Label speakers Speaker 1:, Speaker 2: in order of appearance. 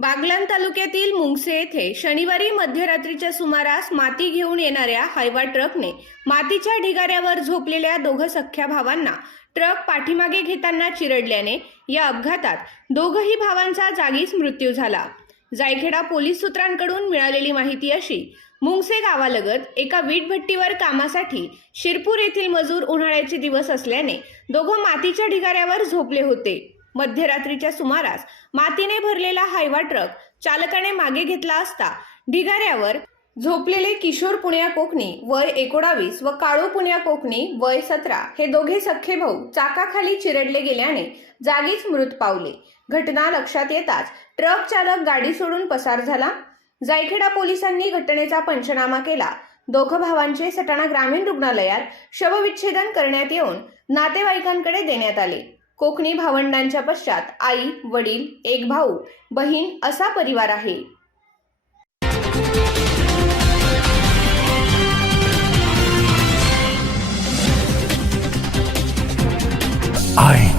Speaker 1: बागलान तालुक्यातील मुंगसे येथे शनिवारी मध्यरात्रीच्या सुमारास माती घेऊन येणाऱ्या हायवा ट्रकने मातीच्या ढिगाऱ्यावर झोपलेल्या दोघं सख्ख्या भावांना ट्रक पाठीमागे घेताना चिरडल्याने या अपघातात दोघही भावांचा जागीच मृत्यू झाला. जायखेडा पोलीस सूत्रांकडून मिळालेली माहिती अशी मुंगसे गावालगत एका वीटभट्टीवर कामासाठी शिरपूर येथील मजूर उन्हाळ्याचे दिवस असल्याने दोघं मातीच्या ढिगाऱ्यावर झोपले होते. मध्यरात्रीच्या सुमारास मातीने भरलेला हायवा ट्रक चालकाने मागे घेतला असता ढिगाऱ्यावर झोपलेले किशोर पुण्या कोकणी वय एकोणावीस व काळू पुण्या कोकणी वय सतरा हे दोघे सख्खे भाऊ चाकाखाली चिरडले गेल्याने जागीच मृत पावले. घटना लक्षात येताच ट्रक चालक गाडी सोडून पसार झाला. जायखेडा पोलिसांनी घटनेचा पंचनामा केला. दोघं भावांचे सटाणा ग्रामीण रुग्णालयात शवविच्छेदन करण्यात येऊन नातेवाईकांकडे देण्यात आले. कोकणी भावंडांच्या पश्चात आई वडील एक भाऊ बहीण असा परिवार आहे. आई.